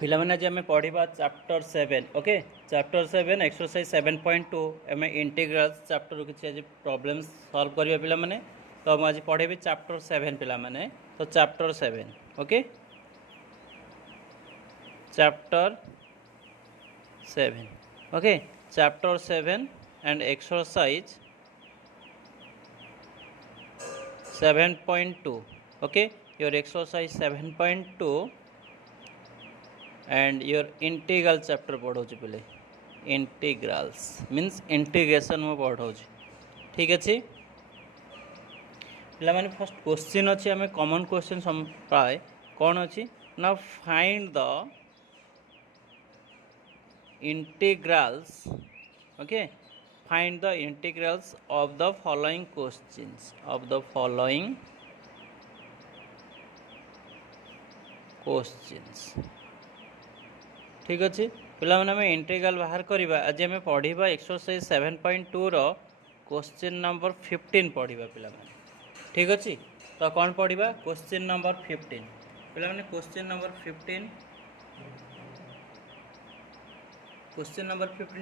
पिला माने आज आम पढ़ा चैप्टर 7 ओके चैप्टर 7 एक्सरसाइज 7.2 आम इंटीग्रल्स चैप्टर किसी आज प्रॉब्लम सॉल्व करिया पिला माने तो आज पढ़ेबी चैप्टर 7 पिला माने तो chapter 7 okay chapter 7 okay chapter 7 and exercise 7.2 okay your exercise 7.2 and your integral chapter पढ़ाऊँ पहले integrals means integration में पढ़ाऊँ ठीक अच्छे पे मैंने फर्स्ट क्वेश्चन अच्छी आम कॉमन क्वेश्चन प्राय कौन अच्छी ना find the integrals okay find the integrals of the following questions ठीक अच्छे पिला माने हमें इंटीग्रल बाहर करवा आज आम पढ़ा एक्सरसाइज 7.2 रो क्वेश्चन नंबर 15 पढ़ा पिला माने ठीक अच्छे तो कौन पढ़ा क्वेश्चन नंबर 15 पिला माने क्वेश्चन नंबर 15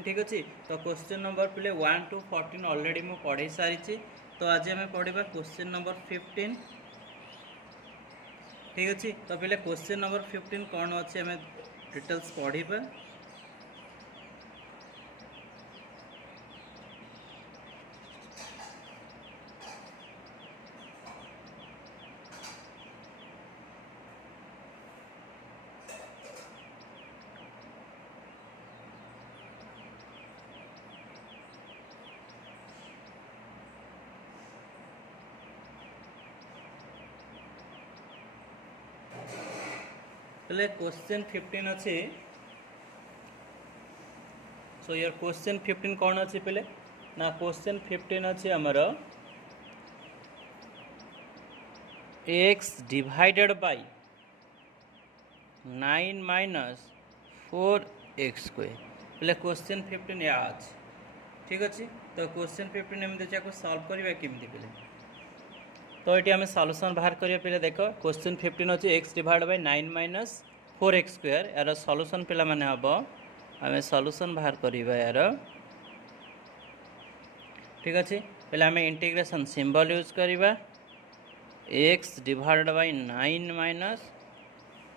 ठीक अच्छे तो क्वेश्चन नंबर पिले 1 to 14 ऑलरेडी मु पढ़ाई सारी तो आज आम पढ़ा क्वेश्चन नंबर 15 ठीक अच्छे तो पिले क्वेश्चन नंबर 15 कौन अच्छे आम डिटेल्स पढ़ा पहले क्वेश्चन 15 अच्छे सो योर क्वेश्चन 15 कौन अच्छे पहले ना क्वेश्चन 15 अच्छे आमर x divided by 9 minus 4x square पहले क्वेश्चन 15 या अच्छे ठीक अच्छे तो क्वेश्चन 15 एमती को सॉल्व करवा केमती पहले तो ये आम सॉल्यूशन बाहर करिया पहले देख क्वेश्चन 15 अच्छे x divide by 9 minus 4x square यार सॉल्यूशन पिला माने हम आम सॉल्यूशन बाहर करवा यार ठीक अच्छे पहले आम इंटीग्रेशन सिंबल यूज करवा x divide by 9 minus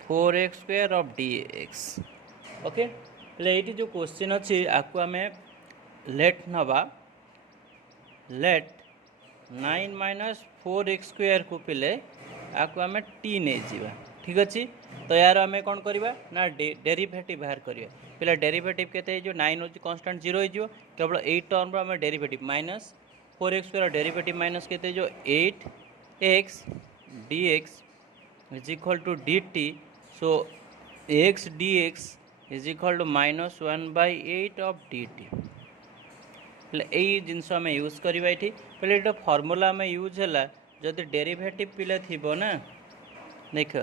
4x square of dx okay पहले ये जो क्वेश्चन अच्छी आपको आम लेट नवा लेट 9 माइनस 4x स्क्वायर को पिले आपको आम टी नहीं जावा ठीक अच्छे तो यार आम कौन करवा ना डेरिवेटिव बाहर करवा पिला डेरिवेटिव केते जो 9 हो कांस्टेंट 0 हो केवल 8 टर्म आम derivative minus 4x square derivative minus केते जो 8x dx is equal to dt so x dx is equal to minus 1/8 of dt यही जिनस आम यूज करवा ये पहले ये फर्मूला आम यूज है जदि डेरिवेटिव पिले थी ना देख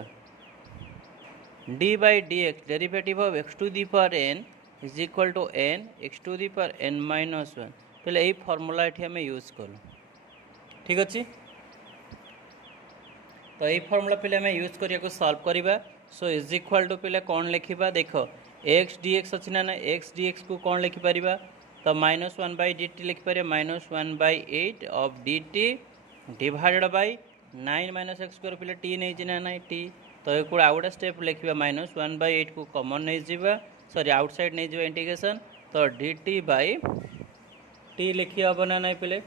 d by dx derivative of x to the power n is equal to n x to the power n minus 1 पहले यही फर्मूला ये आम यूज करूँ ठीक अच्छे तो यही फर्मूला पहले आम यूज करने सॉल्व करवा सो इज इक्वल टू पहले कौन लिखा देख x dx अच्छी ना x dx को कौन लिखिपर तो माइनस 1/dt लिखिपर minus 1/8 of dt divided by 9 minus x square पहले टी नहीं ना ना टी तो ये आउ गोटे स्टेप लिखा माइनस 1/8 को कॉमन नहीं जावा सॉरी आउटसाइड नहीं जावा इंटीग्रेशन तो dt बाय टी लिखी हम ना ना पहले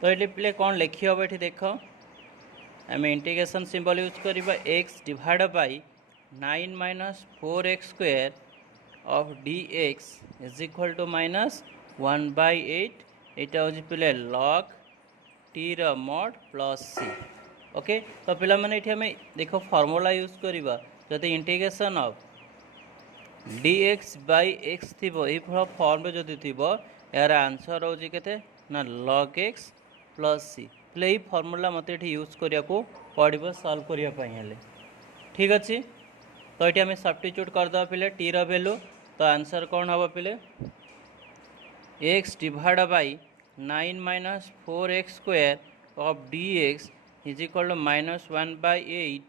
तो ये पहले कौन लिखी हम ये देख आम इंटीग्रेशन सिंबल यूज करवा x divide by 9 minus 4x square of dx is equal to minus 1/8 यहाँ हूँ पे log t mod plus c okay तो पिला माने ये आम देख फर्मूला यूज करवा जदि integration of dx by x थी फॉर्म जदि थी यार आंसर होची केते ना log x प्लस सी पहले यही फर्मूला मत यूज करने को पड़ो सॉल्व करने ठीक अच्छे तो ये आम सब्स्टिट्यूट करदे पे टी वैल्यू तो आंसर कौन हम पे x divide by 9 minus 4x square of dx is equal to minus 1/8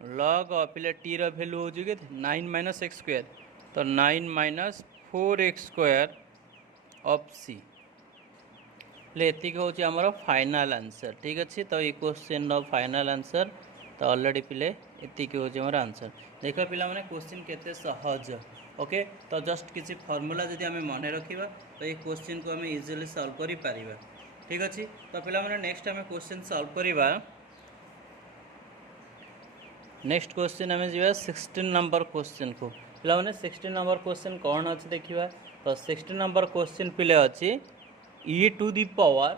log पिले टी वैल्यू हो 9 माइनस एक्स स्क्वायर तो 9 minus 4x square of c एतिक हूँ आमर फाइनाल आंसर। ठीक अच्छे तो ये क्वेश्चन फाइनाल आंसर तो ऑलरेडी पिले एतिक हूँ आमर आंसर। देख पिला माने क्वेश्चन केते सहज। ओके तो जस्ट किसी फॉर्मूला जदि आम मन रखा तो ये क्वेश्चन को आम इजिली सॉल्व करि परिबा। ठीक अच्छे तो पिला माने नेक्स्ट आम क्वेश्चन सॉल्व करिबा। नेक्स्ट क्वेश्चन आम जा 16 नंबर क्वेश्चन को पिला माने 16 नंबर क्वेश्चन कौन अच्छे देखा तो 16 नंबर क्वेश्चन पिले अच्छी e to the power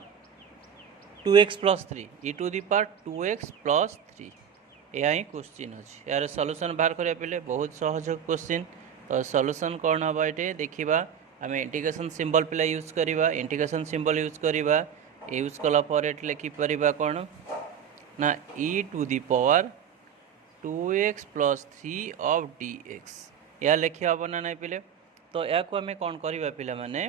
2x plus 3 e to the power 2x plus 3 यह ही क्वेश्चन अच्छे यार सॉल्यूशन बाहर करिया पिले बहुत सहज क्वेश्चन। तो सॉल्यूशन कौन हम ये देखा आम इंटीग्रेशन सिंबल पिला यूज करवा इंटीग्रेशन सिंबल यूज करवा यूज कलापर ये लिखिपर कौन ना e to the power 2x plus 3 of dx या लिखी हम ना नहीं पिले। तो या आम कौन करवा पिला माने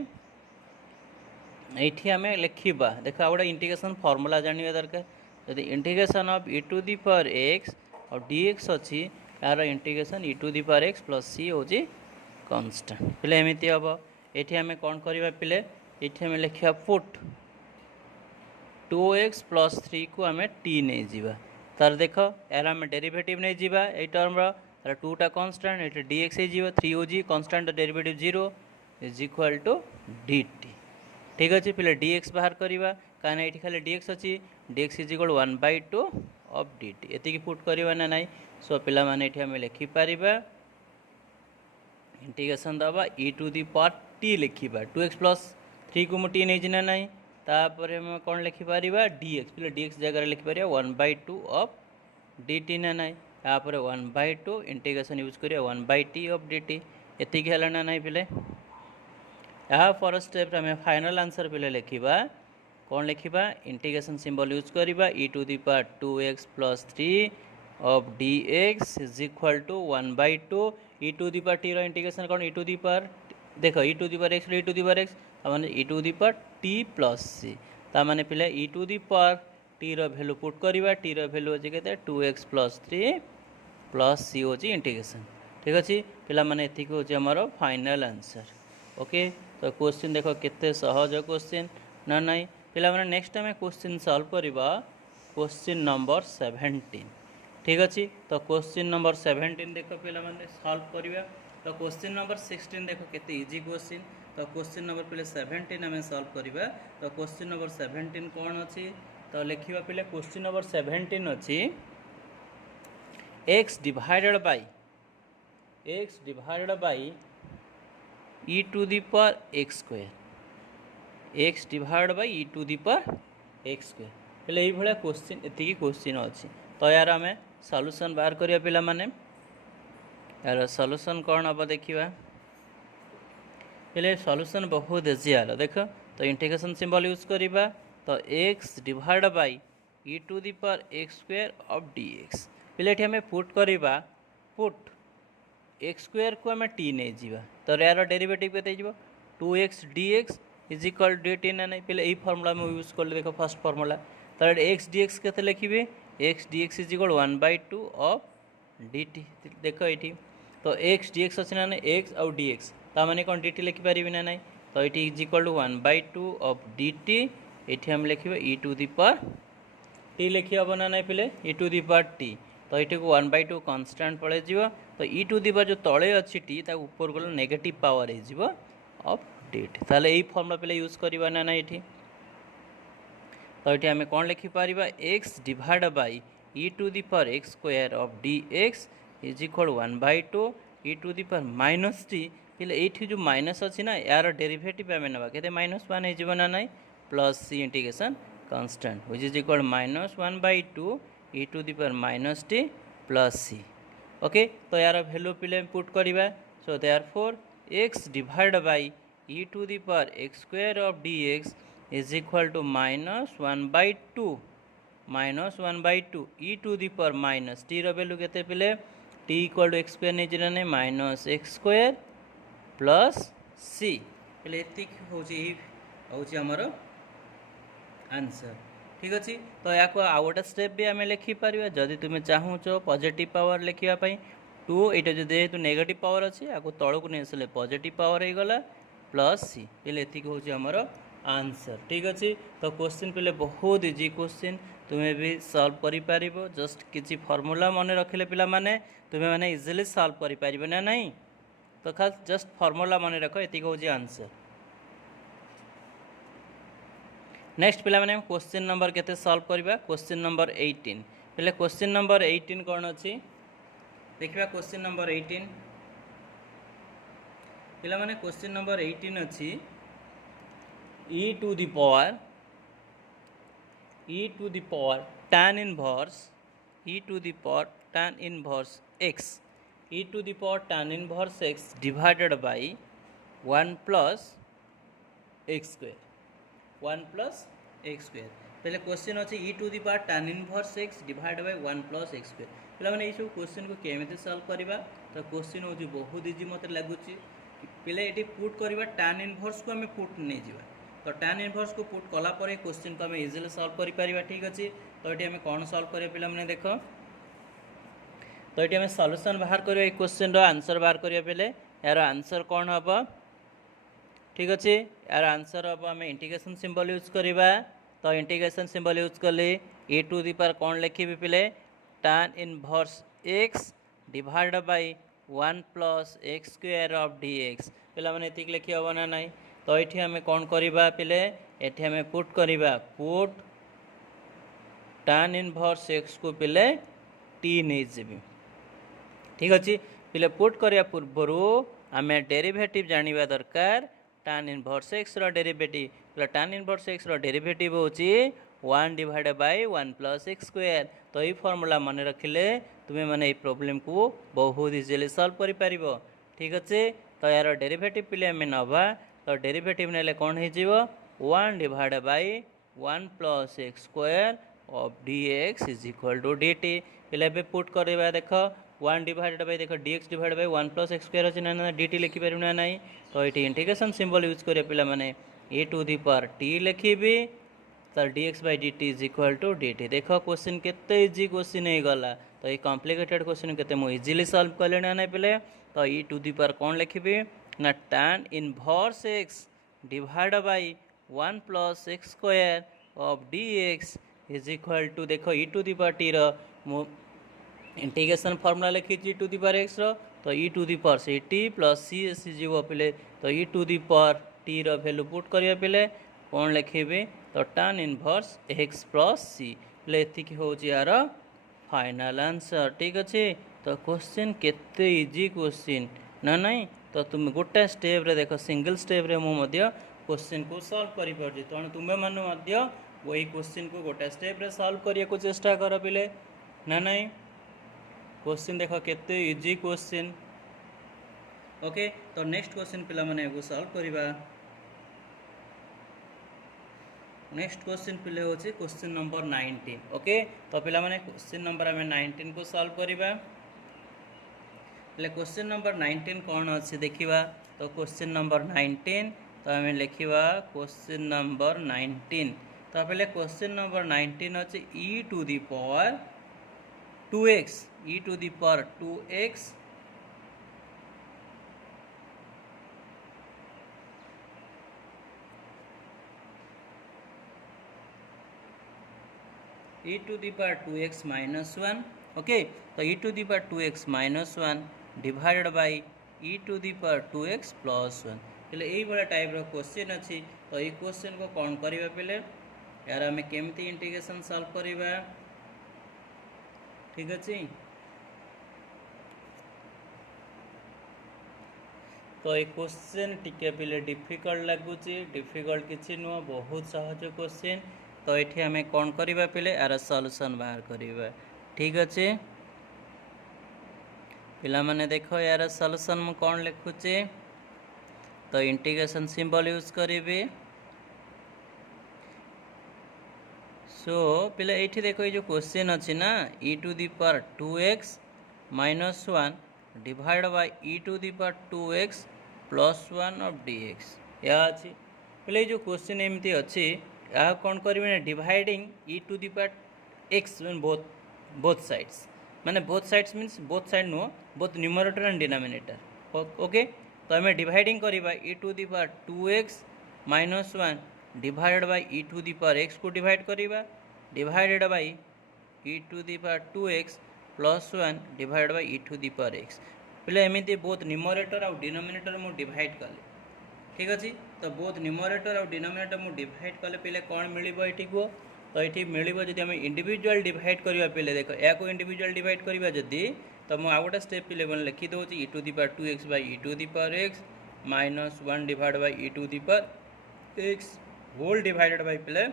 ये आम लिखा देख गोटे इंटीग्रेशन फॉर्मूला जानवा दरकार जब integration of e to the power x और dx अच्छी यार integration e to the power x plus c हूँ कांस्टेंट पिले एमती हम ये आम कौन करवा पिले ये आम लिखा पुट 2x प्लस 3 को आम t नहीं जावा तार देख यार आम डेरिवेटिव नहीं जावा ये टर्म रा 2टा कांस्टेंट ये dx हो 3 हो constant derivative 0 is equal to dt। ठीक अच्छे पिले dx बाहर करवा कहीं ये खाली dx अच्छी dx is equal 1/2 of dt एति पुट करवा ना नाई। सो पिला माने ये आम लिखिपर इंटीग्रेशन दबा e to the power t लिखा 2x प्लस 3 को मुझे नहीं जिना नाई तापर कौन लिखिपर dx पिले dx जगह लिखिपर 1/2 ऑफ dt ना नाई तापर 1/2 इंटीग्रेशन यूज करिया 1/t ऑफ dt एतिक है ना नाई पिले। यहाँ फर्स्ट स्टेप आम फाइनल आंसर पिले लिखा कौन लिखा इंटीग्रेशन सिंबल यूज करवा e to the power 2x plus 3 of dx is equal to 1/2 e to the power t integration कौन e टू दी पावर देख e to the power x e to the power x मैंने e to the power t plus c ताने पिले e to the power t value put करवा t value अच्छे के 2x plus 3 plus c हूँ integration. ठीक अच्छे पिला माने एतिक हूँ आमर फाइनल आंसर। ओके तो क्वेश्चन देख केते सहज क्वेश्चन ना नाई पिला माने नेक्स्ट आम क्वेश्चन सॉल्व करवा क्वेश्चन नंबर 17। ठीक अच्छे तो क्वेश्चन नंबर 17 देख पिला माने सॉल्व करवा। तो क्वेश्चन नंबर 16 देख केते इजी क्वेश्चन तो क्वेश्चन नंबर पिले 17 आम सॉल्व करवा। तो क्वेश्चन नंबर 17 कौन अच्छी तो लिखा पिले क्वेश्चन नंबर 17 अच्छी x divided by e to the power x square x divide by e to the power x square पहले ये क्वेश्चन एति क्वेश्चन अच्छी। तो यार आम सॉल्यूशन बाहर करिया पिला माने यार सॉल्यूशन कौन हम देखा पहले सॉल्यूशन बहुत इजी आला देख तो इंटीग्रेशन सिंबल यूज करवा तो x divide by e to the power x square of dx पहले ये आम पुट करवा पुट एक्स स्क्वायर को आम टी नहीं जावा तो यार डेरिवेटिव के 2x dx is equal dt ना नहीं पहले यही फर्मूला में यूज कर देख फर्स्ट फर्मूला तो x dx के लिखे x dx is equal 1/2 of dt देख ये तो x dx अच्छे ना x आउ dx ताने कौन dt लिखिपारि ना नहीं तो ये is equal to 1/2 of dt ये आम लिखे e to the power t लिखी हम ना नहीं पहले e to the power t तो ये 1/2 कन्स्टाट पड़े तो e टू दी पावर जो तले अच्छी टी ऊपर गला नेगेटिव पावर ऑफ dt ताले यही फर्मूला पहले यूज करवा ना ना ये तो ये आम कौन लिखिपर x divide by e to the power x square of dx is equal 1/2 e to the power minus t पहले ये जो माइनस अच्छी ना यार डेरिवेटिव आम ना के -1 हो ना ना plus c integration constant which is equal -1/2 e to the power minus t plus c। Okay तो यार वैल्यू पिले पुट करवा so therefore x divide by e to the power x square of dx is equal to -1/2 e to the power minus t value के पिले t equal to x square नहीं जाने minus x square plus c पहले ये हूँ आमर answer. ठीक अच्छे। तो या आउ गोटे स्टेप भी आम लिखिपर जदि तुम चाहूच पॉजिटिव पावर लिखापी 2 ये जेहेतु नेगेटिव पावर अच्छे या तौक नहीं आसले पॉजिटिव पावर हो गला प्लस सी पे ये हूँ आमर आंसर। ठीक अच्छे। तो क्वेश्चन पे बहुत इजी क्वेश्चन तुम्हें भी सॉल्व कर जस्ट किसी फॉर्मूला मन रखिले पिला माने तुम्हें मैंने इजिली सॉल्व कर ना नहीं। तो खास जस्ट फॉर्मूला मन रख ये हूँ आंसर। नेक्स्ट पिला माने क्वेश्चन नंबर केते सॉल्व करबा क्वेश्चन नंबर 18 पहले क्वेश्चन नंबर 18 कौन अच्छी देखिए क्वेश्चन नंबर 18 पिला माने क्वेश्चन नंबर 18 अच्छी e to the power tan inverse e to the power tan inverse x e to the power tan inverse x divided by 1 plus x square 1 plus x square पहले question अच्छे e to the power tan inverse x divide by 1 plus x square पे मैंने ये question को केमी solve करवा। तो question हूँ बहुत इजी मत लगुच पे ये पुट करवा tan इनवर्स को आम पुट नहीं जावा। तो tan इनवर्स को पुट कलापर क्वेश्चन को आम इजिली सॉल्व कर। ठीक अच्छे। तो ये कौन सॉल्व करें पे मैंने देख तो ये सॉल्यूशन बाहर करवा क्वेश्चन आंसर बाहर करवा पे यार आंसर कौन हम। ठीक अच्छे। यार आंसर हम आम इंटीग्रेशन सिंबल यूज करवा। तो इंटीग्रेशन सिंबल यूज कले ए टू दी पावर कौन लिखी पे tan inverse x divide by 1 plus x square of dx पे मैंने ये लिखी हम ना ना। तो ये आम कौन करवा पे ये आम पुट करवा पुट tan इनवर्स x को पे t नहीं जीवी। ठीक अच्छे। पे पुट करने पूर्वर आम डेरिवेटिव जानिबा दरकार tan इनवर्स x रो डेरिवेटिव tan इनवर्स x रो डेरिवेटिव होची 1 divide by 1 plus x square. तो ये फॉर्मूला मन रखिले तुम्हें माने ये प्रॉब्लम को बहुत इजीली सॉल्व करि परिबो। ठीक अच्छे। तो यार डेरिवेटिव पे आम नवा। तो डेरिवेटिव नेले कौन हो जीवो 1 divide by 1 plus x square of dx is equal to dt पे पुट करवा देख 1 डिवाइड बाय देख dx divide by 1 plus x square अच्छे ना dt लिखिपर ना ना। तो ये इंटीग्रेशन सिंबल यूज करें पे मैंने e to the power t लिखी तो dx by dt is equal to dt। देख क्वेश्चन केते इजी क्वेश्चन हो गला। तो ये कॉम्प्लिकेटेड क्वेश्चन केते मु इजीली सॉल्व कर ना पे। तो e टू दी पावर कौन लिखी ना tan inverse x divide by 1 plus x square of dx is equal to देख e to the power t रो इंटीग्रेशन फॉर्मूला लिखी e to the power x रो। तो e टू दी पावर से t plus c एस जीव पे। तो e to the power t रो वैल्यू पुट करिया पे कौन लिखेबे तो tan inverse x plus c पे ये हूँ यार फाइनल आंसर। ठीक अच्छे। तो क्वेश्चन केते इजी क्वेश्चन ना नहीं। तो तुम गोटे स्टेप रे देख सिंगल स्टेप रे मुझे क्वेश्चन को सॉल्व कर पार्टी। तो तुम्हें मैंने वही क्वेश्चन को गोटे स्टेप रे सॉल्व करने को चेष्टा कर पे ना नहीं। क्वेश्चन देख केते इजी क्वेश्चन। ओके। तो नेक्स्ट क्वेश्चन पिला माने को सॉल्व करबा। नेक्स्ट क्वेश्चन पे होचे क्वेश्चन नंबर 19। ओके। तो पिला माने क्वेश्चन नंबर आम 19 को सॉल्व करबा। क्वेश्चन नंबर 19 कौन अच्छे देखा। तो क्वेश्चन नंबर 19 तो आम लिखा क्वेश्चन नंबर 19। तो पहले क्वेश्चन नंबर 19 अच्छे e to the power 2x e to the power 2x e to the power 2x minus 1। Okay. तो e to the power 2x minus 1 divided by e to the power 2x plus 1 पहले यही भाया type रो question अच्छी। तो ये question को कौन करवा पे यार आम केमती इंटीग्रेशन सॉल्व करवा। ठीक अच्छे। तो ये क्वेश्चन टिके पे डिफिकल्ट लगुच डिफिकल्ट किसी नुह बहुत सहज क्वेश्चन। तो ये आम कौन करवा पे यार सॉल्यूशन बाहर करवा। ठीक अच्छे। पिला माने देखो यार सॉल्यूशन मु कौन लिखुचे तो इंटीग्रेशन सिंबल यूज करेंगे। सो पिला ये देखो ये जो क्वेश्चन अच्छी ना e to the power 2x minus 1 divide by e to the power 2x plus 1 of dx या अच्छी पे जो क्वेश्चन एमती अच्छी या कौन करेंगे dividing e to the power x both sides माने both sides means both side नुह both numerator and denominator okay. तो आम डिवाइडिंग करवा e to the power 2x minus 1 divided by e to the power x को divide करवा divided by e to the power 2x plus 1 divided by e to the power x पे एमती बोथ numerator और denominator मुझे divide कले ठीक अच्छे। तो बोथ न्यूमरेटर और डिनोमिनेटर मुझे डिवाइड कले पे कौन मिल ये कह तो ये मिल जब आम इंडिविजुअल डिवाइड करवा पे देख या इंडिविजुअल डिवाइड करवा जदि तो मुझे गोटे स्टेप पे लिखिदे e to the power 2x by e to the power x minus 1 divide by e to the power x whole divided by पे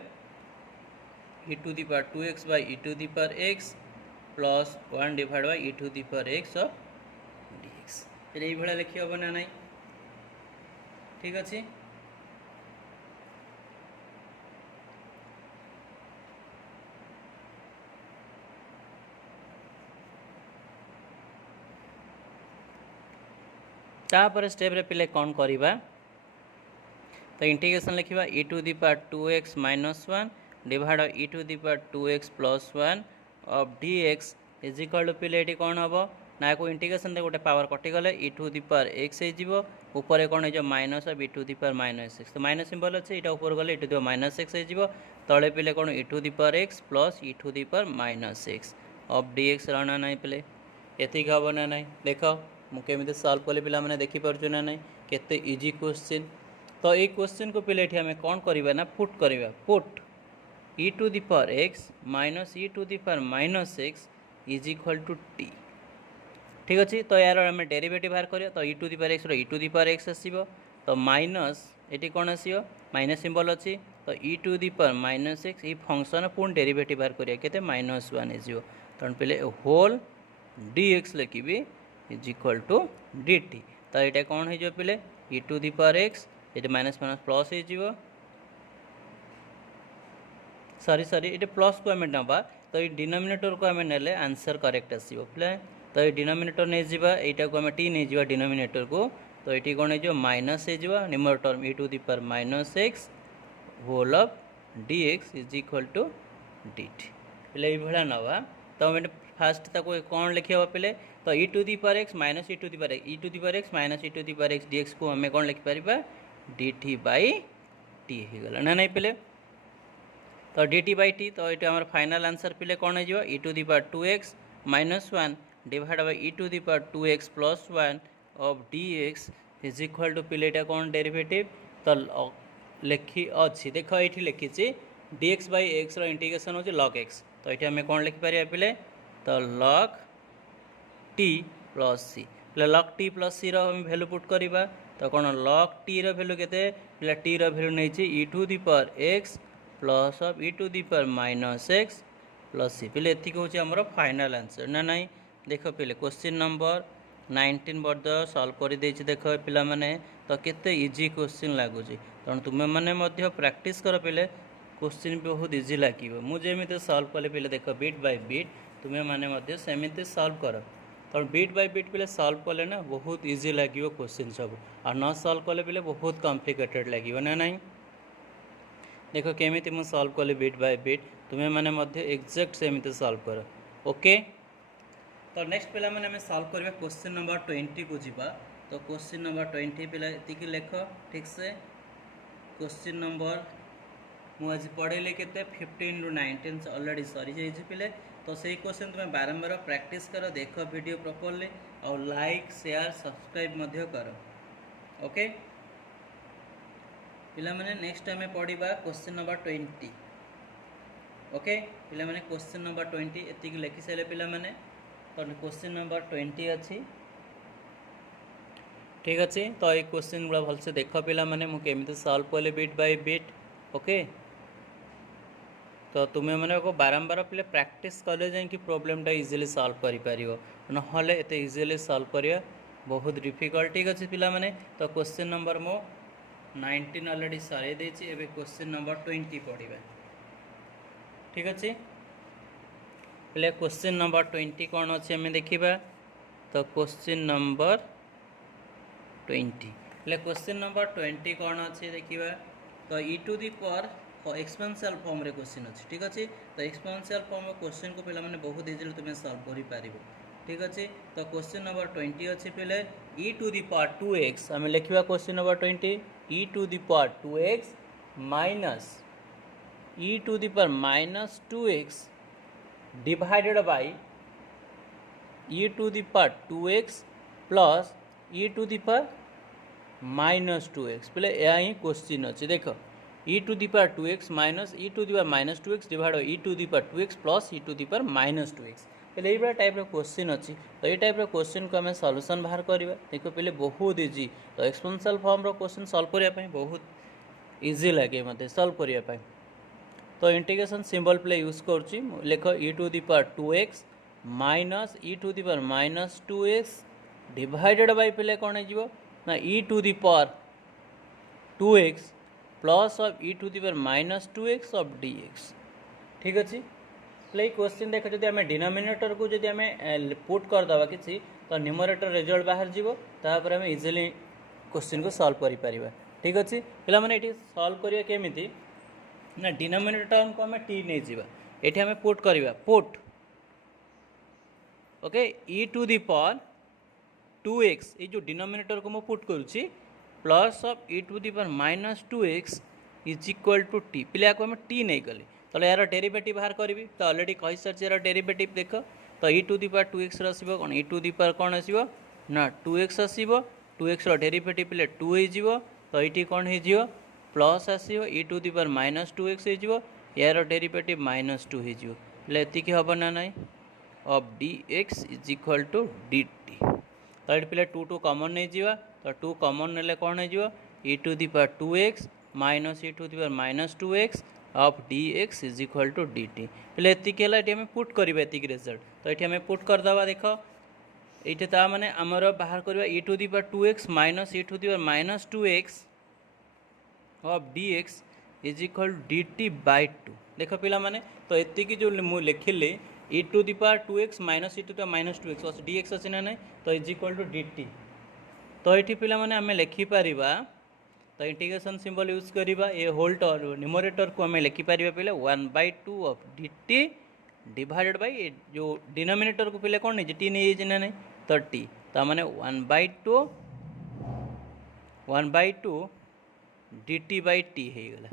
e to the power 2x by e to the power x plus 1 divide by e to the power x of dx फिर ये भाया लिखी हम ना नहीं ठीक अच्छे। तापर स्टेप रे पिले कौन करवा तो इंटीग्रेशन लिखा e to the power 2x minus 1 divide e to the power 2x plus 1 of dx is equal to पिले ये कौन हम ना को इंटीग्रेशन दे गोटे पावर कटिगले e to the power x ऊपर कौन हो minus of e to the power minus x तो माइनस सिंबल अच्छे यहाँ ऊपर गले e to the power minus x हो तले पिले कौन e to the power x plus e to the power minus x of dx रहना ना पिले एतिक हम ना ना देख मुझे सल्व कले पिला मैंने देखिपुर ना ना केते इजी क्वेश्चन। तो ये क्वेश्चन को पिले आम कौन करवा ना पुट करवा put e to the power x minus e to the power minus x is equal to t ठीक अच्छे। तो यार आम डेरिवेटिव बाहर करिया तो e to the power x e to the power x आसो तो माइनस ये कौन आसो माइनस सिंबल अच्छी तो e to the power minus x ये फंक्शन पुणी डेरिवेटिव बाहर करिया केते माइनस 1 हो तो पे होल dx लिखी is equal to d t तो ये कौन हो पे e to the power x ये माइनस माइनस प्लस हो सॉरी सॉरी ये प्लस को आम नवा तो ये डिनोमिनेटर को आम ने आंसर करेक्ट आसो पे तो ये डिनोमिनेटर नहीं जावा यहाँ को आम टी नहीं जावा डिनोमिनेटर को तो ये कौन हो माइनस हो numerator e to the power minus x whole of dx is equal to d t पे ये नवा तो फास्ट तक कौन लिखे पे तो e to the power x minus e to the power e to the power x minus e to the power x dx को आम कौन लिखिपर डी टी बाई टी होगला ना नहीं पे तो डी टी बाई टी तो ये आम फाइनाल आंसर पे कौन हो e to the power 2x minus 1 divide by e to the power 2x plus 1 of dx is equal to पे कौन डेरिवेटिव तो लिखी अच्छी देख ये लिखी dx बाई x इंटीग्रेशन हो log x तो ये आम कौन लिखिपर पे तो log t प्लस सी पे log t प्लस सी भैल्यू पुट करवा तो कौन log t भैल्यू के पे t भैल्यू नहीं e to the power x plus of e to the power minus x plus c पे एतिक हूँ आमर फाइनाल आंसर ना नहीं देख पे क्वेश्चन नंबर 19 वर्ष सल्व कर देख पिला माने तो केते इजी क्वेश्चन लगुच तेणु तुम्हें मैंने प्रैक्टिस कर पे क्वेश्चन भी बहुत इजी लगे मुझे सल्व कले पे देख बिट बाय बिट तुम्हें मैंने सेमती सल्व कर तो बिट बाय बिट पे सल्व कले ना बहुत इजी लगे क्वेश्चन सब और न सल्व कले पे बहुत कॉम्प्लिकेटेड लगे ना नहीं देख केमी मुझे सल्व कली बिट बाय बिट तुम्हें मैंने एक्जाक्ट सेमती सल्व कर ओके। तो नेक्स्ट पे मैंने सल्व करवा क्वेश्चन नंबर 20 को जीवा तो क्वेश्चन नंबर 20 पे लेख ठीक से क्वेश्चन नंबर मुझे पढ़ेली के 15 ରୁ 19 अलरेडी सरी जाइए पे तो सही क्वेश्चन तुम्हें बारंबार प्रैक्टिस कर देख वीडियो प्रॉपर्ली और लाइक शेयर सब्सक्राइब कर ओके पिला माने नेक्स्ट टाइम पढ़ा क्वेश्चन नंबर 20 ओके पिला माने क्वेश्चन नंबर 20 एतिक लिखि सारे पिला माने तो क्वेश्चन नंबर 20 अच्छी ठीक अच्छे। तो ये क्वेश्चन गुड़ा भलसे देख पिला माने मु केमिति सॉल्व कले बिट बाय बिट ओके तो तुम्हें मैंने को बारंबार पे प्रैक्टिस कले जाकि प्रोब्लेमटा इजिली सॉल्व करि परियो नहले एते इजिली सॉल्व करिया बहुत डिफिकल्ट ठीक अच्छे पिला माने तो क्वेश्चन नंबर मो 19 ऑलरेडी सारे देछि एबे क्वेश्चन नंबर 20 पढ़िबा ठीक अच्छे पे क्वेश्चन नंबर 20 कौन अच्छे हमें देखा तो क्वेश्चन नंबर 20 पे क्वेश्चन नंबर 20 कौन अच्छे देखा तो e to the power exponential form रे क्वेश्चन अच्छी ठीक अच्छे। तो एक्सपोनेंशियल फॉर्म क्वेश्चन को पे बहुत इजिली तुम सॉल्व कर पार ठीक अच्छे। तो क्वेश्चन नंबर 20 अच्छे पे e to the power 2x आम लिखा question number 20 e to the power 2x minus e to the power minus 2x divided by e to the power 2x plus e to the power minus 2x बोले यह ही question अच्छे देख e to the power 2x minus e to the power minus 2x divide e to the power 2x plus e to the power minus 2x पहले ये type question अच्छी। तो ये टाइप क्वेश्चन को आम सॉल्यूशन बाहर करवा देख पे बहुत इजी। तो एक्सपोनेंशियल फॉर्म रो क्वेश्चन सॉल्व करने बहुत इजी लगे मत सॉल्व करने। तो इंटीग्रेशन सिंबल पे यूज करुँची लिख e to the power 2x minus e to the power minus 2x divided by पे कौन हो ना e to the power 2x plus of e to the power minus 2x of dx ठीक अच्छे। Play question देख जब आम denominator को जब आम पुट करदे किसी तो न्यूमरेटर रिजल्ट बाहर जापर आम इजिली क्वेश्चन को सॉल्व कर ठीक अच्छे। पे ये सॉल्व करिया केमिति ना डिनोमिनेटर को आम टी नहीं जावा ये आम पुट करवा put okay e to the power 2x ये जो डिनोमिनेटर को मुझे पुट करुच्ची plus of e to the power minus 2x is equal to t पे को आम टी नहीं गली तो यार डेरिवेटिव बाहर करी तो ऑलरेडी कही सारी यार डेरिवेटिव देख। तो e to the power 2x आसो कौन e टू दी पावर कौन आसो ना 2x आसो 2x डेरिवेटिव पे 2 हो तो ये कौन हो प्लस आसो e to the power minus 2x हो यार डेरिवेटिव माइनस 2 हो पे हम ना ना of dx is equal to dt। तो ये पे 2 कमन नहीं जावा तो 2 कमन ने कौन हो e to the power 2x minus e to the power minus 2x of dx is equal to dt पे ये आम पुट करवा रिजल्ट। तो ये आम पुट करदे देख ये मैंने आमर बाहर करवा e to the power 2x minus e to the power minus 2x of dx is equal dt by 2 देख पिला माने। तो ये जो मुझे लिखिली e to the power 2x minus e to the power minus 2x dx अच्छे ना ना तो इज इक्वल टू dt। तो ये पिला माने आम लिखिपर तो इंटीग्रेशन सिंबल यूज करवा ये होल न्यूमरेटर को आम लिखिपर पे 1/2 ऑफ dt डिवाइडेड बाय जो डिनोमिनेटर को पे कौन नहीं टी नहीं ना नहीं तो टी तो मैंने 1/2 dt बाय टी हो गला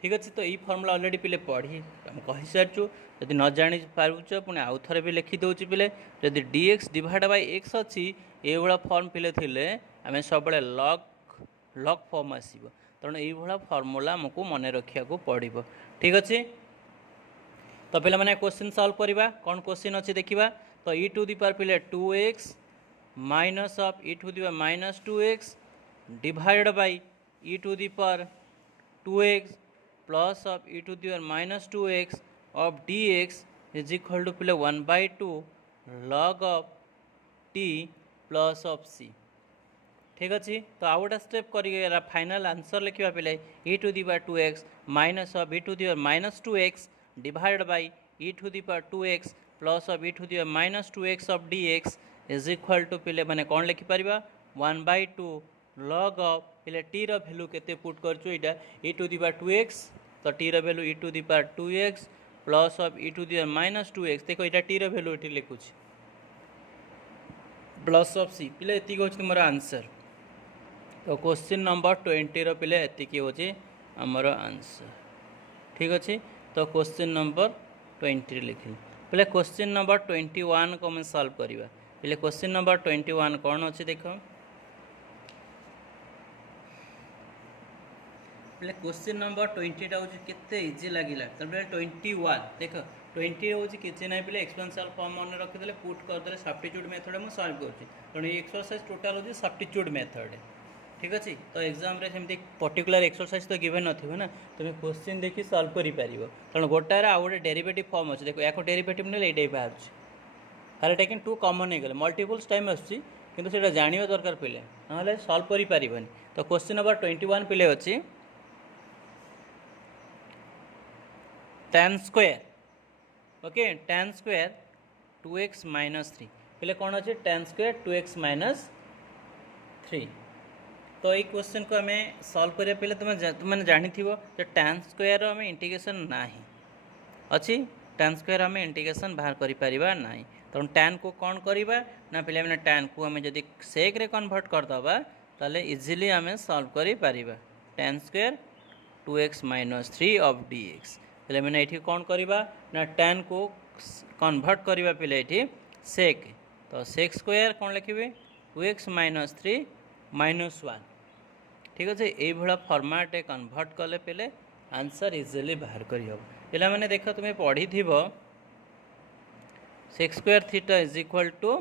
ठीक अच्छे। तो ये फर्मुला ऑलरेडी पे पढ़ी कही सारी जब न जानी पार्च पुणी आउ थे भी लिखिदे पे जदि dx डिवाइड बाय x अच्छी ये फर्म पे थे आम सब लॉग फॉर्म आसो तेणु ये फर्मुला आमको मन रखा पड़ो ठीक अच्छे। तो पे मैंने क्वेश्चन सॉल्व करवा कौन क्वेश्चन अच्छे देखा। तो e टू दी पावर पे 2x minus of e to the power minus 2x divided by e to the power 2x plus of e to the power minus 2x of dx is equal to पे 1/2 log of t plus of c ठीक अच्छे। तो आउ गोटे step कर final answer लिखा पे e to the power 2x minus of e to the power minus 2x divide by e to the power 2x plus of e to the power minus 2x of dx is equal to पे मैंने कौन लिखिपर 1/2 log of पे T value के put कर e to the power 2x तो T value e to the power 2x plus of e to the power minus 2x देखो यहाँ टी भैल्यू ये लिखुची प्लस ऑफ सी पे ये हूँ मोर आंसर। तो क्वेश्चन नंबर 20 पे ये हूँ आमर आंसर ठीक अच्छे। तो क्वेश्चन नंबर 20 लिखिल पे क्वेश्चन नंबर 21 को मैं सॉल्व करवा पे क्वेश्चन नंबर 21 कौन अच्छे देख पे क्वेश्चन नंबर 20 हूँ के इजी लगे। तो 21 देख 20 हूँ किसी ना पे एक्सपोनेंशियल फॉर्म मन रखिदे पुट करदे सब्स्टिट्यूट मेथड में सॉल्व कर एक्सरसाइज टोटाल हूँ सब्स्टिट्यूट मेथड ठीक अच्छे। तो एग्जाम रे सेमती पर्टिकुलर एक्सरसाइज तो गिवन नथिबो ना तुम क्वेश्चन देखी सॉल्व करि पारिबो कारण गोटार आउ गोटे डेरिवेटिव फॉर्म अच्छे देखो या डेरिवेटिव ने ये बाहर तार टेकिन 2 कमन हो गले मल्टीपल्स टाइम आसुची किंतु सेटा जानिबा दरकार पिले ना सॉल्व करि पारिबोनी। तो क्वेश्चन नंबर 21 पिले अच्छी tan square okay tan square 2x minus 3 पे कौन अच्छे tan स्क्वायर 2x माइनस 3 तो ये क्वेश्चन को आम सल्व करिया पहले तुम जानी tan स्क्वायर आम इंटीग्रेशन ना अच्छी tan स्क्वायर आम इंटीग्रेशन बाहर करिपारिबा नाही तो tan को कौन करवा ना पे मैंने tan को आम जदि सेक रे कन्वर्ट करदबा ताले इजिली आम सल्व करिपारिबा tan square 2x minus 3 of dx पे मैंने ये कौन करवा ना tan को कन्वर्ट करवा पे ये सेक तो सेक स्क्वायर कौन लिखे 2x माइनस 3 माइनस 1 ठीक अच्छे ये फर्माट कन्वर्ट कले पे आंसर इजिली बाहर कर पे मैंने देख तुम्हें पढ़ी थी sec square theta is equal to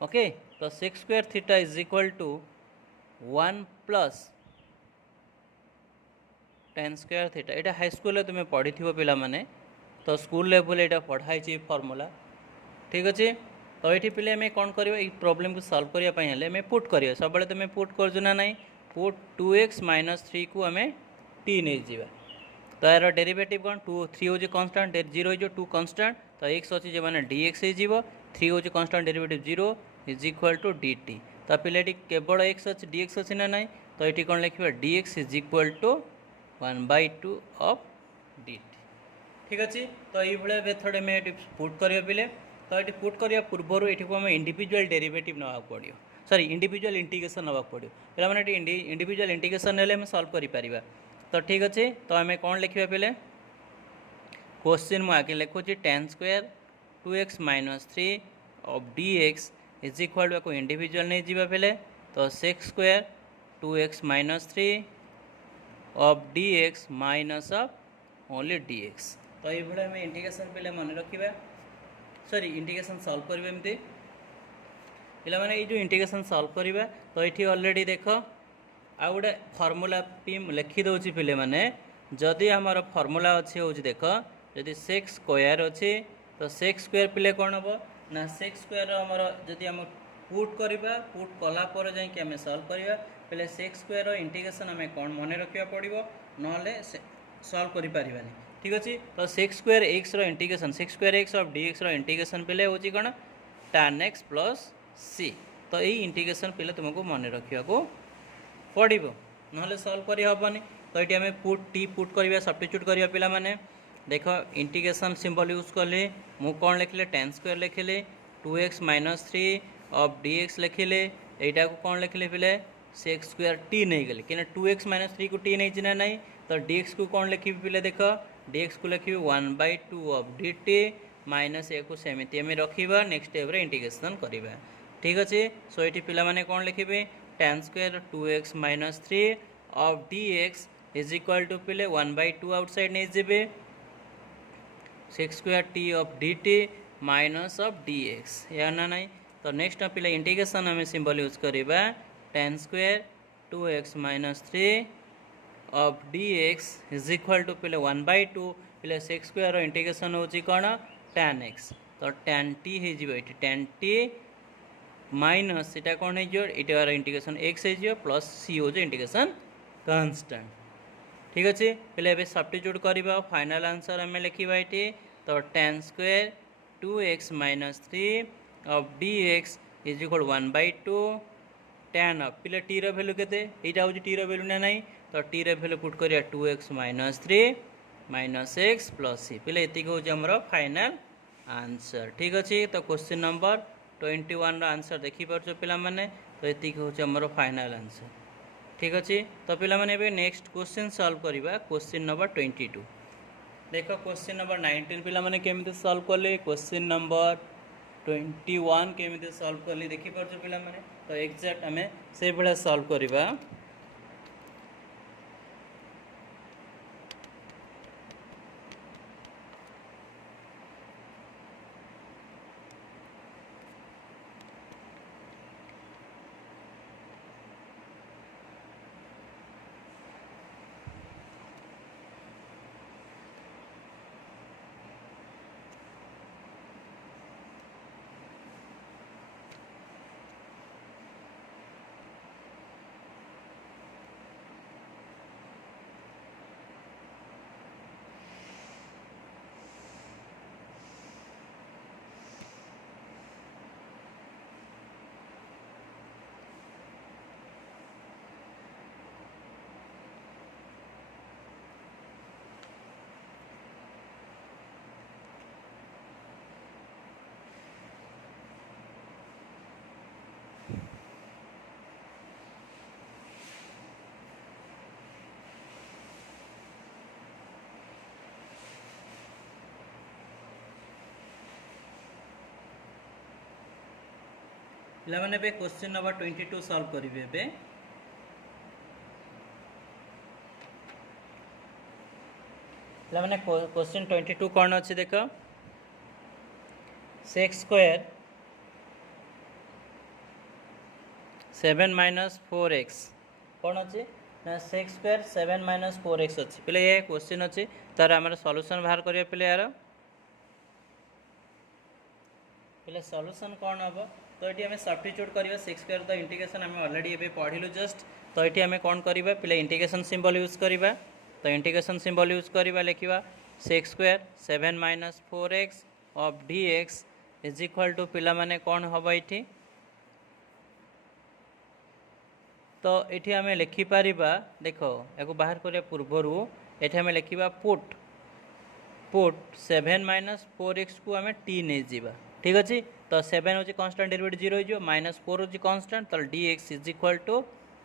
okay तो sec square theta is equal to 1 plus tan square theta यहाँ हाई स्कूल तुम्हें पढ़ी थी पे मैंने तो स्कूल लेवल यहाँ पढ़ाई फर्मूला ठीक अच्छे तो ये पे आम कौन कर प्रॉब्लम को सॉल्व करने पुट कर सब तुम पुट कर ना ना पुट 2x माइनस 3 को आम टी नहीं जावा तो यार डेरिवेटिव कौन 3 हूँ कन्स्टाट 0 हो 2 कन्स्टाट तो x अच्छी जो मैंने dx हो 3 हूँ constant derivative 0 is equal to dt तो पे केवल x अच्छी dx अच्छी ना ना तो ये कौन लिखा dx is equal to 1/2 of dt ठीक अच्छे तो ये मेथड में पुट कर पे तो ये पुट करने पूर्व ये आम इंडिविजुअल डेरिवेटिव ना पड़ो सॉरी इंडिविजुअल इंटीग्रेशन ना पड़ो पे मैंने इंडिविजुअल इंटीग्रेशन ने सॉल्व करिपारिबा तो ठीक अच्छे तो आम कौन लिखा पे क्वेश्चन मुझे आगे लिखुची tan square 2x minus 3 of dx is equal to individual नहीं जावा पे तो sec square 2x minus 3 of dx minus of only dx तो ये आम इंटीग्रेशन पे मन रखा सॉरी इंटीग्रेशन सॉल्व करेंगे एमती पे मैंने जो इंटीग्रेशन सॉल्व करवा तो ये ऑलरेडी देख आ गोटे फर्मूला पी लिखिदे पे मैंने जदि आमर फर्मूला अच्छी हूँ देख जदि सेक्स स्क्वायर अच्छी तो सेक्स स्क्वायर पे कौन हम ना सेक्स स्क्वायर आमर जदि आम पुट करवा पुट कलापर जामें सॉल्व करवा पे सेक्स स्क्वायर इंटीग्रेशन आम कौन मन रखा पड़ो ना सॉल्व करें ठीक अच्छे तो sec square x integration sex square x of dx integration पे हूँ कौन tan x प्लस c तो यही इंटीग्रेशन पे तुमको मन रखा पड़ो ना सॉल्व कर हेनी तो ये आम पुट करवा सब्स्टिट्यूट करवा पिला माने देख इंटीग्रेशन सिंबल यूज कले मु कौन लिखले tan स्क्वायर लिखिले 2x माइनस 3 ऑफ dx लिखिले यहाँ को कौन लिखिले पे सेक्स स्क्वायर टी नहीं गले कि 2x माइनस 3 को टी नहीं ना नहीं तो dx को कौन लिखी पे देख dx को लिखी 1/2 ऑफ dt माइनस ए को सेमती आम रखा नेक्स्ट स्टेप इंटीग्रेशन करवा ठीक अच्छे सो ये पिला माने कौन लिखे tan square 2x minus 3 of dx is equal to पे 1/2 आउटसाइड नहीं जाए sec square T of dt minus of dx या ना नहीं तो नेक्स्ट पे इंटीग्रेशन आम सिंबल यूज करवा tan square 2x minus 3 of dx is equal to पे 1/2 पे सेक्स स्क्वायर इंटीग्रेशन होची कौन tan x तो tan t हो tan t माइनस इटा कौन होटार इंटीग्रेशन x हो प्लस c हो इंटीग्रेशन कांस्टेंट ठीक अच्छे पे सब्स्टिट्यूट करवा फाइनल आंसर आम लिखा ये तो tan square 2x minus 3 of dx is equal 1/2 tan of पे टी रैल्यू के यहाँ हूँ टी रैल्यू ना नहीं तो टी रैल्यू पुट करिया 2x minus 3 minus x plus c पे ये हूँ आमर फाइनाल आंसर ठीक अच्छे तो क्वेश्चन नंबर 21 आंसर देखिपुर पे मैंने तो ये हूँ आमर फाइनाल आंसर ठीक अच्छे तो पे मैंने नेक्स्ट क्वेश्चन सॉल्व करवा क्वेश्चन नंबर 22 देख क्वेश्चन नंबर 19 पे मैंने केमी सॉल्व कले क्वेश्चन नंबर 21 केमी सॉल्व कली देखिपुर पे मैंने तो एक्जाक्ट आम से भाया सॉल्व करवा पिला माने बे क्वेश्चन नंबर 22 सॉल्व करिवे बे पिला माने क्वेश्चन 22 कोन अछि देखो x स्क्वायर 7 माइनस 4x कोन अछि ना x स्क्वायर 7 माइनस 4x अछि पिला ये क्वेश्चन अछि तार हमर सॉल्यूशन बाहर करिवे पिला यार पिला सॉल्यूशन कोन हबो तो ये आम सब्स्टिट्यूट करवा सिक्स स्क्वायर द इंटीग्रेशन आम ऑलरेडी ये पढ़िलु जस्ट तो ये आम कौन करवा पे इंटीग्रेशन सिंबल यूज करवा तो इंटीग्रेशन सिंबल यूज करवा लिखा sec square 7 minus 4x of dx is equal to पिला माने कौन हम ये तो ये आम लिखिपर देख या बाहर करने पूर्वर ये आम लिखा पुट पुट 7 माइनस 4x को आम टी नहीं जावा ठीक अच्छे तो 7 हूँ कन्स्टाट डेरिवेटिव 0 हो माइनस 4 हूँ कन्स्टाट तो dx is equal to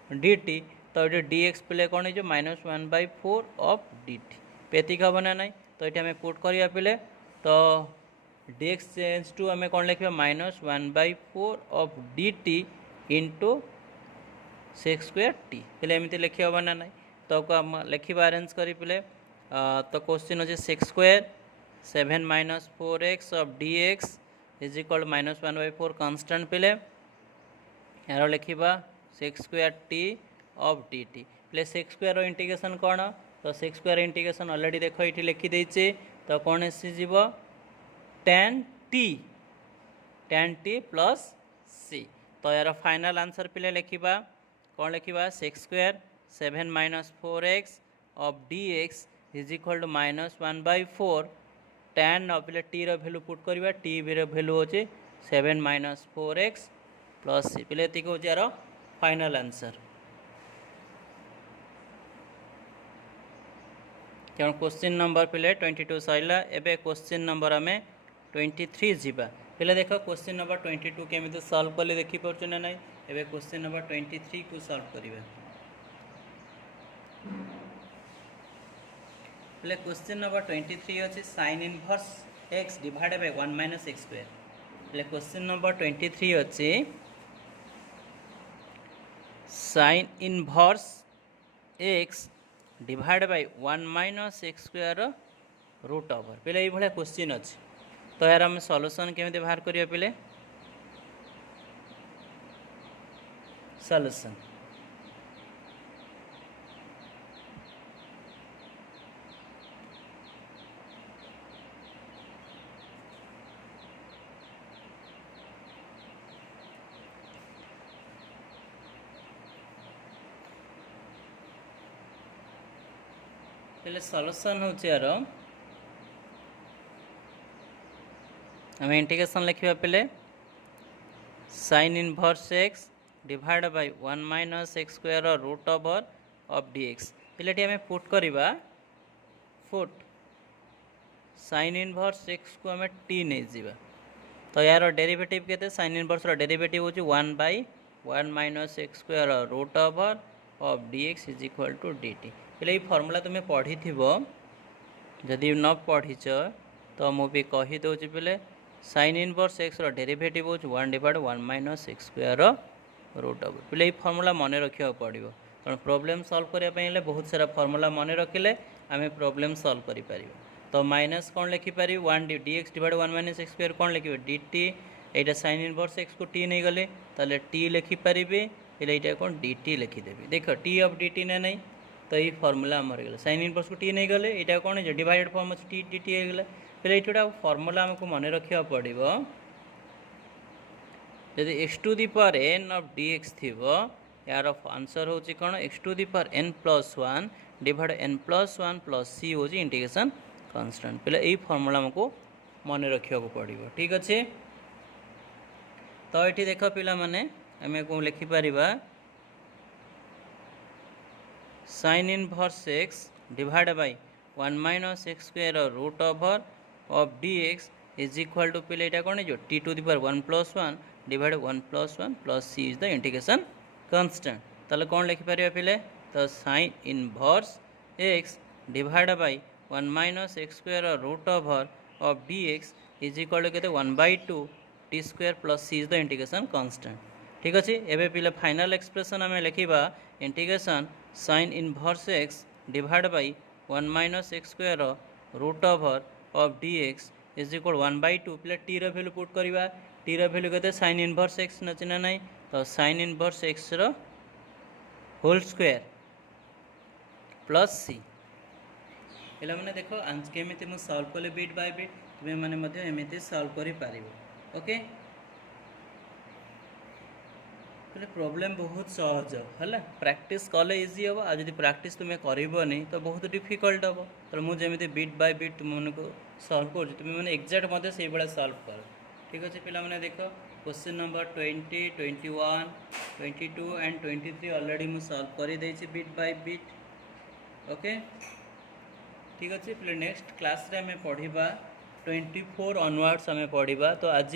dt तो ये dx पे कौन हो माइनस 1/4 ऑफ dt पेतिक हम ना ना तो ये आम पुट करवा पे तो dx चेंज टू आम कौन लिखा minus 1/4 of dt into six square T पे एमती लिखी हम ना ना तो लिखा अरेंज कर पे तो क्वेश्चन अच्छे six square 7 minus 4x of dx is equal minus 1/4 कन्स्टाट पे यार लिखा sec square T of D t पे सिक्स स्क्वायर इंटीग्रेशन कौन तो सिक्स स्क्वायर इंटीग्रेशन ऑलरेडी देख ये लिखिदे तो कौन आसीज tan t प्लस सी तो यार फाइनल आंसर पे लिखा कौन लिखा sec square 7 minus 4x of dx is equal to minus 1/4 tan पे टी भैल्यू पुट करवा टी भैल्यू हो 7 माइनस 4x प्लस सी पे ये हूँ यार फाइनल आंसर क्या क्वेश्चन नंबर पे 22 सरला एवं क्वेश्चन नंबर आम 23 जीवा पे देख क्वेश्चन नंबर 22 केमी सॉल्व कले देखिपुर ना ना एवं क्वेश्चन नंबर 23 को सॉल्व करवा पे क्वेश्चन नंबर 23 अच्छे sine inverse x divide by 1 minus x square पे क्वेश्चन नंबर 23 अच्छे sine inverse x divide by 1 minus x square root over पे ये क्वेश्चन अच्छे तो यार आम सॉल्यूशन केमी बाहर करिया पे सॉल्यूशन पे सॉल्यूशन हूँ यार आम इंटीग्रेशन लिखा पे sine inverse x divide by 1 minus x square root over of dx पे आम पुट करवा पुट साइन इनवर्स x को आम t नहीं जावा तो यार डेरिवेटिव के साइन इनवर्स डेरिवेटिव हूँ 1/1 minus x square root over of dx is equal to dt पे फर्मूला तुम्हें पढ़ी जदि न पढ़ीच तो मुझे कहीदे पे साइन इनवर्स एक्स डेरिवेटिव हूँ 1/1 minus x square root over पे फर्मूला मन रखा पड़ो कारण प्रोब्लेम सॉल्व करने बहुत सारा फर्मूला मन रखिले आम प्रोब्लेम सॉल्व कर तो माइनस कौन लिखिपर 1 dx divide 1 minus x square कौन लिखे dt यहाँ साइन इनवर्स एक्स को टी नहीं गले ताले टी लिखिपारे ये कौन dt लिखिदेवी देख टी ऑफ dt ना नहीं तो ये फर्मूला आमर गला साइन इनवर्स को टी नहीं गले यहाँ कौन है डिवाइडेड फॉर्म अच्छे टी dt होगा फिर ये फर्मूला आमको मन रखा पड़ो जदि x to the power n of dx थी यार आंसर हूँ कौन x to the power n plus 1 divide n plus 1 plus c हूँ इंटीग्रेशन कन्स्टाट पे यही फर्मूला आमको मन रखा पड़ो ठीक अच्छे तो ये देख पिला माने आम कौन लिखिपर sine inverse x divide by 1 minus x square root over of dx is equal to पे यहाँ कौन है t to the power 1 plus 1 divide 1 plus 1 plus c is the integration constant ताले कौन लिखिपर पे तो sine inverse x divide by 1 minus x square root over of dx is equal to कहते 1/2 t square plus c is the integration constant. ठीक अच्छे। एबे पिले फाइनल एक्सप्रेशन आम लिखा integration sine inverse x divide by 1 minus x square root over of d x is equal 1/2 पिले t value put करवा। T value कहते sine inverse x नची ना नहीं, तो sine inverse x whole square plus c. पे मैंने देख केमी मुझे सल्व कले बिट बाय बिट, तुम्हें मैंने एमती सल्व कर। ओके, प्रॉब्लम बहुत सहज है, प्रैक्टिस कले इजी हम। आज जब प्रैक्टिस तुम्हें करनी तो बहुत डिफिकल्ट हम। तो मुझे जमी बिट बाय बिट तुमको सल्व कर, तुम्हें मैंने एक्जाक्ट मत से भाया सल्व कर। ठीक अच्छे पिला मैंने देख क्वेश्चन नंबर 20, 21, 22 एंड 23 ऑलरेडी मुझे सल्व कर बिट बाय बिट। ओके, ठीक अच्छे पिले नेक्स्ट क्लास रे आम पढ़ा 24 ऑनवर्ड्स आम पढ़ा। तो आज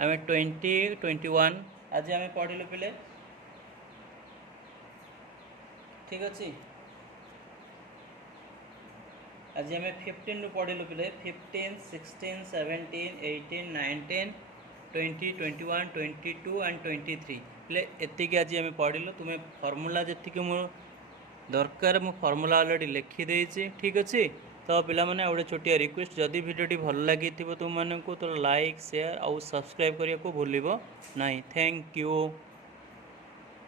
आम 20, 21 आज आम पढ़लु पिले। ठीक अच्छे, आज आम 15 रु पढ़लु पिले। 15, 16, 17, 18, 19, 20, 21, 22 एंड 23 पिले एतिक आज आम पढ़लु। तुम्हें फर्मूला जी मो दरकार मु फर्मूला ऑलरेडी लिखिदे। ठीक अच्छे, तो पिला माने गोटे छोटिया रिक्वेस्ट, जदि वीडियोटी भल लगी तुम मानक तो लाइक शेयर और सब्सक्राइब करने को भूलिबो नहीं। Thank you.